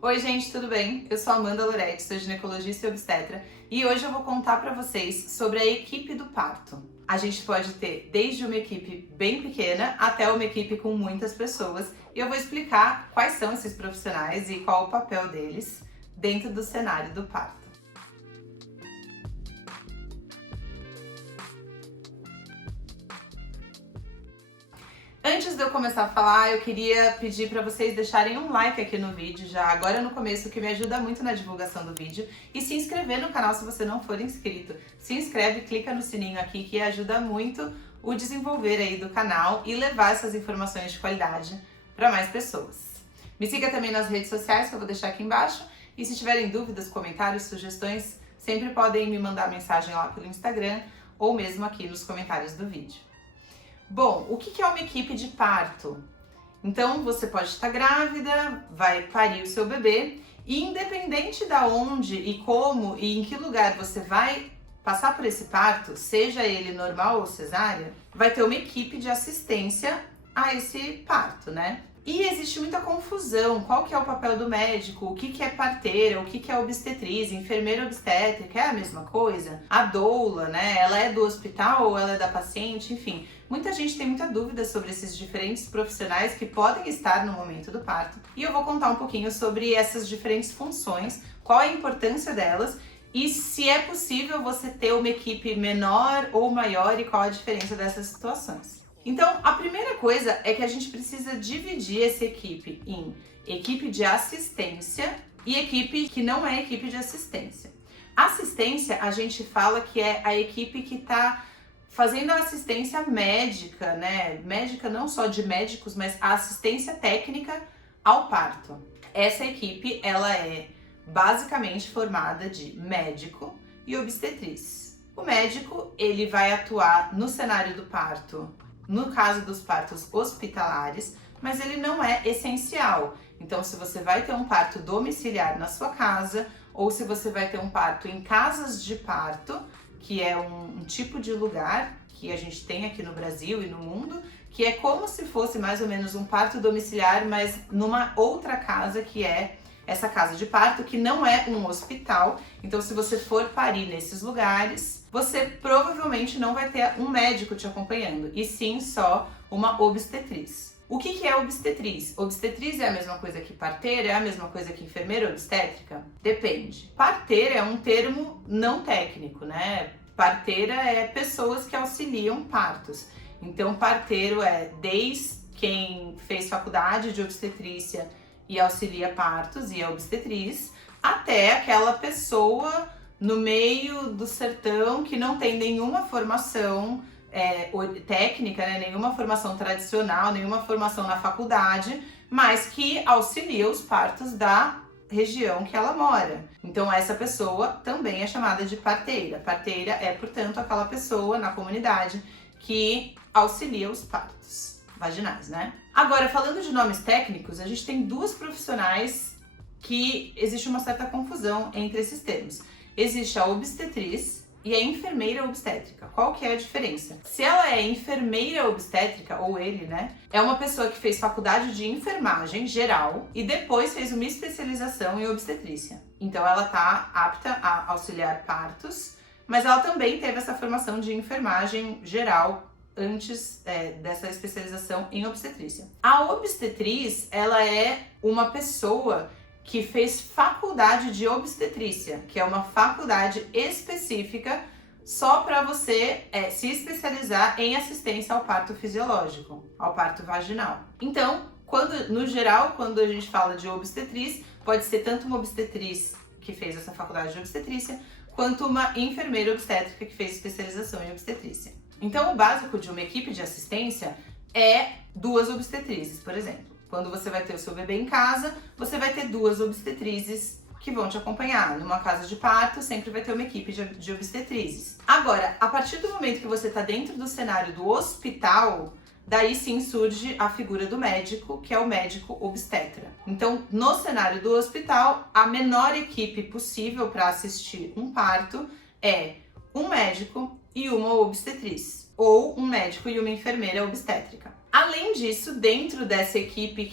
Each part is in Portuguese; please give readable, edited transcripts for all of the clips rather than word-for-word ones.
Oi, gente, tudo bem? Eu sou a Amanda Loretti, sou ginecologista e obstetra e hoje eu vou contar para vocês sobre a equipe do parto. A gente pode ter desde uma equipe bem pequena até uma equipe com muitas pessoas e eu vou explicar quais são esses profissionais e qual o papel deles dentro do cenário do parto. Antes de eu começar a falar, eu queria pedir para vocês deixarem um like aqui no vídeo, já agora no começo, que me ajuda muito na divulgação do vídeo, e se inscrever no canal se você não for inscrito. Se inscreve, clica no sininho aqui que ajuda muito o desenvolver aí do canal e levar essas informações de qualidade para mais pessoas. Me siga também nas redes sociais que eu vou deixar aqui embaixo, e se tiverem dúvidas, comentários, sugestões, sempre podem me mandar mensagem lá pelo Instagram ou mesmo aqui nos comentários do vídeo. Bom, o que é uma equipe de parto? Então, você pode estar grávida, vai parir o seu bebê e independente da onde e como e em que lugar você vai passar por esse parto, seja ele normal ou cesárea, vai ter uma equipe de assistência a esse parto, né? E existe muita confusão, qual que é o papel do médico, o que é parteira, o que é obstetriz, enfermeira obstétrica, é a mesma coisa? A doula, né, ela é do hospital ou ela é da paciente, enfim. Muita gente tem muita dúvida sobre esses diferentes profissionais que podem estar no momento do parto. E eu vou contar um pouquinho sobre essas diferentes funções, qual a importância delas e se é possível você ter uma equipe menor ou maior e qual a diferença dessas situações. Então, a primeira coisa é que a gente precisa dividir essa equipe em equipe de assistência e equipe que não é equipe de assistência. Assistência, a gente fala que é a equipe que está fazendo a assistência médica, né? Médica não só de médicos, mas a assistência técnica ao parto. Essa equipe, ela é basicamente formada de médico e obstetriz. O médico, ele vai atuar no cenário do parto, no caso dos partos hospitalares, mas ele não é essencial. Então, se você vai ter um parto domiciliar na sua casa, ou se você vai ter um parto em casas de parto, que é um tipo de lugar que a gente tem aqui no Brasil e no mundo, que é como se fosse mais ou menos um parto domiciliar, mas numa outra casa que é essa casa de parto, que não é um hospital. Então, se você for parir nesses lugares, você provavelmente não vai ter um médico te acompanhando, e sim só uma obstetriz. O que é obstetriz? Obstetriz é a mesma coisa que parteira? É a mesma coisa que enfermeira obstétrica? Depende. Parteira é um termo não técnico, né? Parteira é pessoas que auxiliam partos. Então, parteiro é desde quem fez faculdade de obstetrícia e auxilia partos e é obstetriz, até aquela pessoa no meio do sertão que não tem nenhuma formação técnica, né? Nenhuma formação tradicional, nenhuma formação na faculdade, mas que auxilia os partos da região que ela mora. Então essa pessoa também é chamada de parteira. Parteira é, portanto, aquela pessoa na comunidade que auxilia os partos vaginais, né? Agora, falando de nomes técnicos, a gente tem duas profissionais que existe uma certa confusão entre esses termos. Existe a obstetriz e a enfermeira obstétrica. Qual que é a diferença? Se ela é enfermeira obstétrica, ou ele, né, é uma pessoa que fez faculdade de enfermagem geral e depois fez uma especialização em obstetrícia. Então ela tá apta a auxiliar partos, mas ela também teve essa formação de enfermagem geral antes dessa especialização em obstetrícia. A obstetriz, ela é uma pessoa que fez faculdade de obstetrícia, que é uma faculdade específica só para você se especializar em assistência ao parto fisiológico, ao parto vaginal. Então, no geral, quando a gente fala de obstetriz, pode ser tanto uma obstetriz que fez essa faculdade de obstetrícia, quanto uma enfermeira obstétrica que fez especialização em obstetrícia. Então, o básico de uma equipe de assistência é 2 obstetrizes, por exemplo. Quando você vai ter o seu bebê em casa, você vai ter 2 obstetrizes que vão te acompanhar. Numa casa de parto, sempre vai ter uma equipe de obstetrizes. Agora, a partir do momento que você está dentro do cenário do hospital, daí sim surge a figura do médico, que é o médico obstetra. Então, no cenário do hospital, a menor equipe possível para assistir um parto é um médico e uma obstetriz, ou um médico e uma enfermeira obstétrica. Além disso, dentro dessa equipe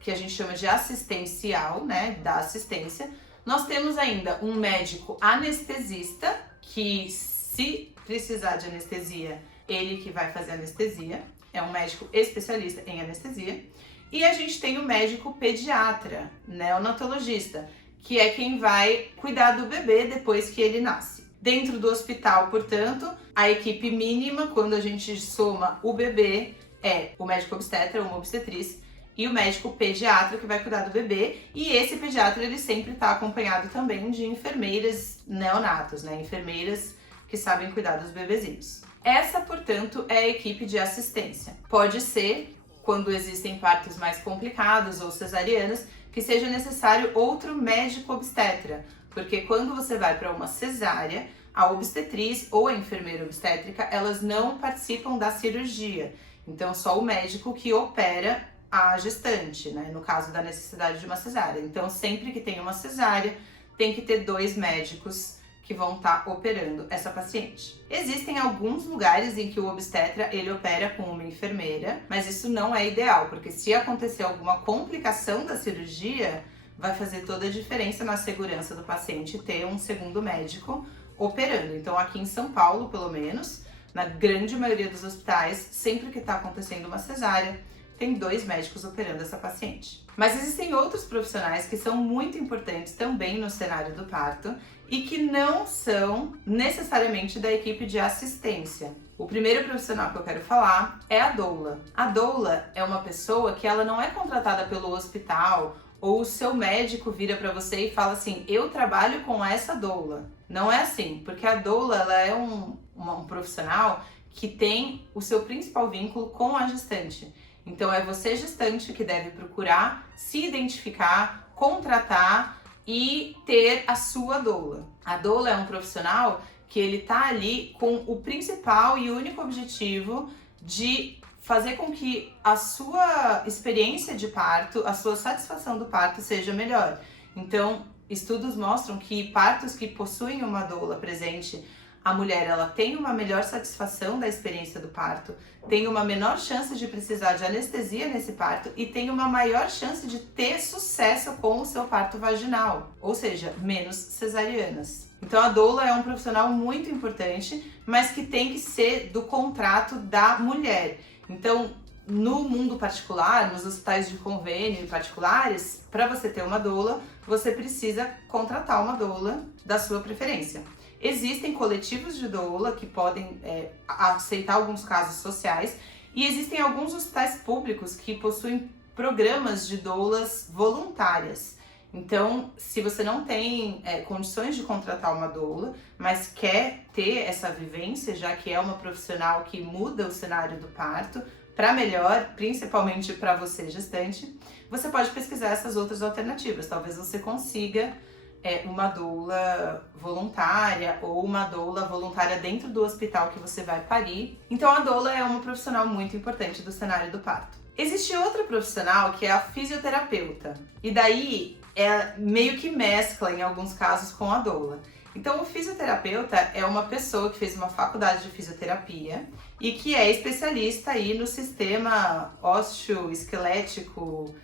que a gente chama de assistencial, né, da assistência. Nós temos ainda um médico anestesista, que se precisar de anestesia, ele que vai fazer anestesia, é um médico especialista em anestesia. E a gente tem o médico pediatra, neonatologista, que é quem vai cuidar do bebê depois que ele nasce. Dentro do hospital, portanto, a equipe mínima, quando a gente soma o bebê, é o médico obstetra, uma obstetriz, e o médico pediatra que vai cuidar do bebê. E esse pediatra, ele sempre está acompanhado também de enfermeiras neonatos, né? Enfermeiras que sabem cuidar dos bebezinhos. Essa, portanto, é a equipe de assistência. Pode ser, quando existem partos mais complicados ou cesarianas, que seja necessário outro médico obstetra, porque quando você vai para uma cesárea, a obstetriz ou a enfermeira obstétrica, elas não participam da cirurgia. Então, só o médico que opera a gestante, né? No caso da necessidade de uma cesárea. Então, sempre que tem uma cesárea, tem que ter 2 médicos que vão estar operando essa paciente. Existem alguns lugares em que o obstetra ele opera com uma enfermeira, mas isso não é ideal, porque se acontecer alguma complicação da cirurgia, vai fazer toda a diferença na segurança do paciente ter um segundo médico operando. Então, aqui em São Paulo, pelo menos, na grande maioria dos hospitais, sempre que está acontecendo uma cesárea, tem 2 médicos operando essa paciente. Mas existem outros profissionais que são muito importantes também no cenário do parto e que não são necessariamente da equipe de assistência. O primeiro profissional que eu quero falar é a doula. A doula é uma pessoa que ela não é contratada pelo hospital ou o seu médico vira para você e fala assim, eu trabalho com essa doula. Não é assim, porque a doula ela é um profissional que tem o seu principal vínculo com a gestante. Então é você, gestante, que deve procurar se identificar, contratar e ter a sua doula. A doula é um profissional que ele tá ali com o principal e único objetivo de fazer com que a sua experiência de parto, a sua satisfação do parto seja melhor. Então, estudos mostram que partos que possuem uma doula presente, a mulher ela tem uma melhor satisfação da experiência do parto, tem uma menor chance de precisar de anestesia nesse parto e tem uma maior chance de ter sucesso com o seu parto vaginal, ou seja, menos cesarianas. Então a doula é um profissional muito importante, mas que tem que ser do contrato da mulher. Então, no mundo particular, nos hospitais de convênio particulares, para você ter uma doula, você precisa contratar uma doula da sua preferência. Existem coletivos de doula que podem aceitar alguns casos sociais e existem alguns hospitais públicos que possuem programas de doulas voluntárias. Então, se você não tem condições de contratar uma doula, mas quer ter essa vivência, já que é uma profissional que muda o cenário do parto para melhor, principalmente para você gestante, você pode pesquisar essas outras alternativas. Talvez você consiga uma doula voluntária ou uma doula voluntária dentro do hospital que você vai parir. Então a doula é uma profissional muito importante do cenário do parto. Existe outra profissional que é a fisioterapeuta, e daí meio que mescla em alguns casos com a doula. Então o fisioterapeuta é uma pessoa que fez uma faculdade de fisioterapia e que é especialista aí no sistema ósseo-esquelético,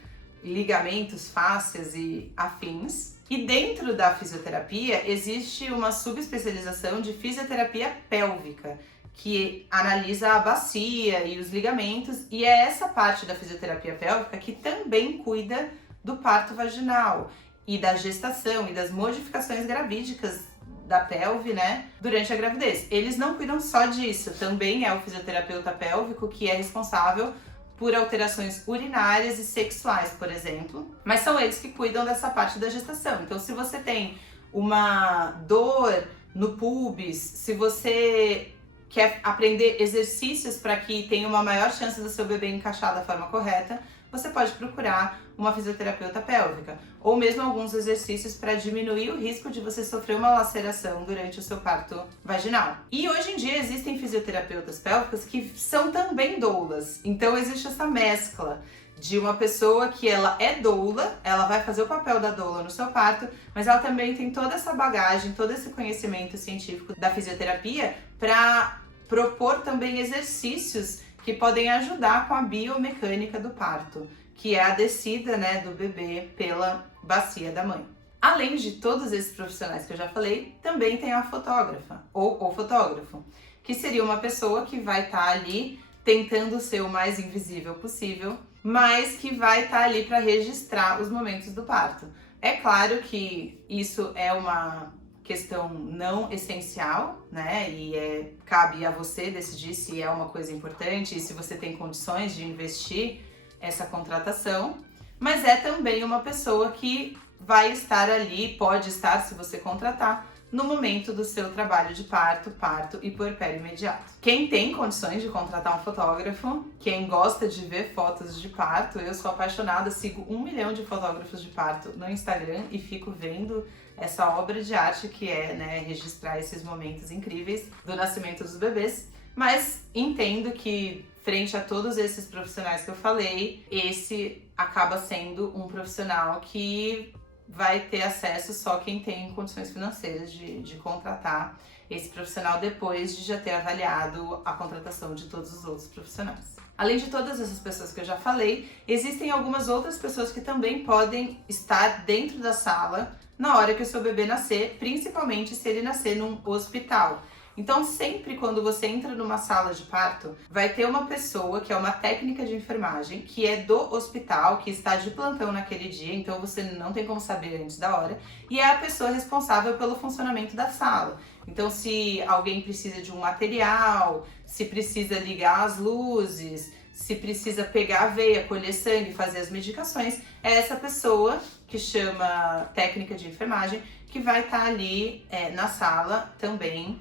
ligamentos, fáscias e afins. E dentro da fisioterapia existe uma subespecialização de fisioterapia pélvica, que analisa a bacia e os ligamentos, e é essa parte da fisioterapia pélvica que também cuida do parto vaginal e da gestação e das modificações gravídicas da pelve, né, durante a gravidez. Eles não cuidam só disso, também é o fisioterapeuta pélvico que é responsável por alterações urinárias e sexuais, por exemplo, mas são eles que cuidam dessa parte da gestação. Então, se você tem uma dor no pubis, se você quer aprender exercícios para que tenha uma maior chance do seu bebê encaixar da forma correta, você pode procurar uma fisioterapeuta pélvica, ou mesmo alguns exercícios para diminuir o risco de você sofrer uma laceração durante o seu parto vaginal. E hoje em dia existem fisioterapeutas pélvicas que são também doulas, então existe essa mescla de uma pessoa que ela é doula, ela vai fazer o papel da doula no seu parto, mas ela também tem toda essa bagagem, todo esse conhecimento científico da fisioterapia para propor também exercícios que podem ajudar com a biomecânica do parto. que é a descida, né, do bebê pela bacia da mãe. Além de todos esses profissionais que eu já falei, também tem a fotógrafa ou o fotógrafo, que seria uma pessoa que vai estar ali tentando ser o mais invisível possível, mas que vai estar ali para registrar os momentos do parto. É claro que isso é uma questão não essencial, né? E cabe a você decidir se é uma coisa importante e se você tem condições de investir essa contratação, mas é também uma pessoa que vai estar ali, pode estar, se você contratar, no momento do seu trabalho de parto, parto e puerpério imediato. Quem tem condições de contratar um fotógrafo, quem gosta de ver fotos de parto, eu sou apaixonada, sigo 1 milhão de fotógrafos de parto no Instagram e fico vendo essa obra de arte que é, né, registrar esses momentos incríveis do nascimento dos bebês, mas entendo que frente a todos esses profissionais que eu falei, esse acaba sendo um profissional que vai ter acesso só quem tem condições financeiras de contratar esse profissional depois de já ter avaliado a contratação de todos os outros profissionais. Além de todas essas pessoas que eu já falei, existem algumas outras pessoas que também podem estar dentro da sala na hora que o seu bebê nascer, principalmente se ele nascer num hospital. Então, sempre quando você entra numa sala de parto, vai ter uma pessoa que é uma técnica de enfermagem, que é do hospital, que está de plantão naquele dia, então você não tem como saber antes da hora, e é a pessoa responsável pelo funcionamento da sala. Então, se alguém precisa de um material, se precisa ligar as luzes, se precisa pegar a veia, colher sangue, fazer as medicações, é essa pessoa, que chama técnica de enfermagem, que vai estar ali na sala também,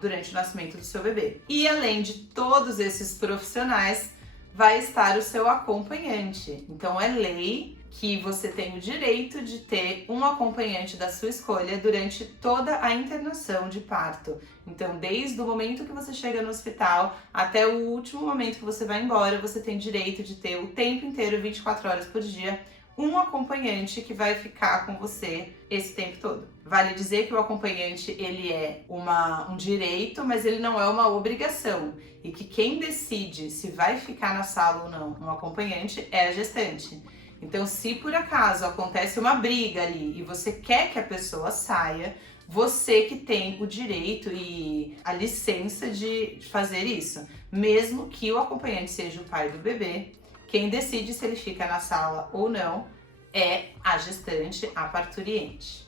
durante o nascimento do seu bebê. E além de todos esses profissionais, vai estar o seu acompanhante. Então é lei que você tem o direito de ter um acompanhante da sua escolha durante toda a internação de parto. Então, desde o momento que você chega no hospital até o último momento que você vai embora, você tem direito de ter o tempo inteiro, 24 horas por dia, um acompanhante que vai ficar com você esse tempo todo. Vale dizer que o acompanhante, ele é um direito, mas ele não é uma obrigação. E que quem decide se vai ficar na sala ou não um acompanhante é a gestante. Então, se por acaso acontece uma briga ali e você quer que a pessoa saia, você que tem o direito e a licença de fazer isso. Mesmo que o acompanhante seja o pai do bebê, quem decide se ele fica na sala ou não é a gestante, a parturiente.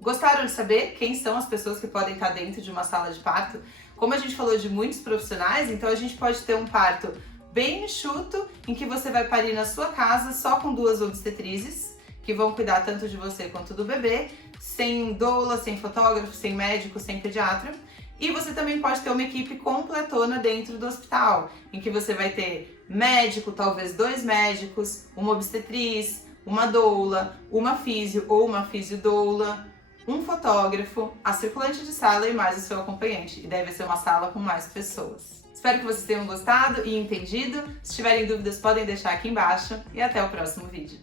Gostaram de saber quem são as pessoas que podem estar dentro de uma sala de parto? Como a gente falou de muitos profissionais, então a gente pode ter um parto bem enxuto, em que você vai parir na sua casa só com 2 obstetrizes, que vão cuidar tanto de você quanto do bebê, sem doula, sem fotógrafo, sem médico, sem pediatra. E você também pode ter uma equipe completona dentro do hospital, em que você vai ter médico, talvez 2 médicos, uma obstetriz, uma doula, uma físio ou uma fisiodoula, um fotógrafo, a circulante de sala e mais o seu acompanhante. E deve ser uma sala com mais pessoas. Espero que vocês tenham gostado e entendido. Se tiverem dúvidas, podem deixar aqui embaixo. E até o próximo vídeo.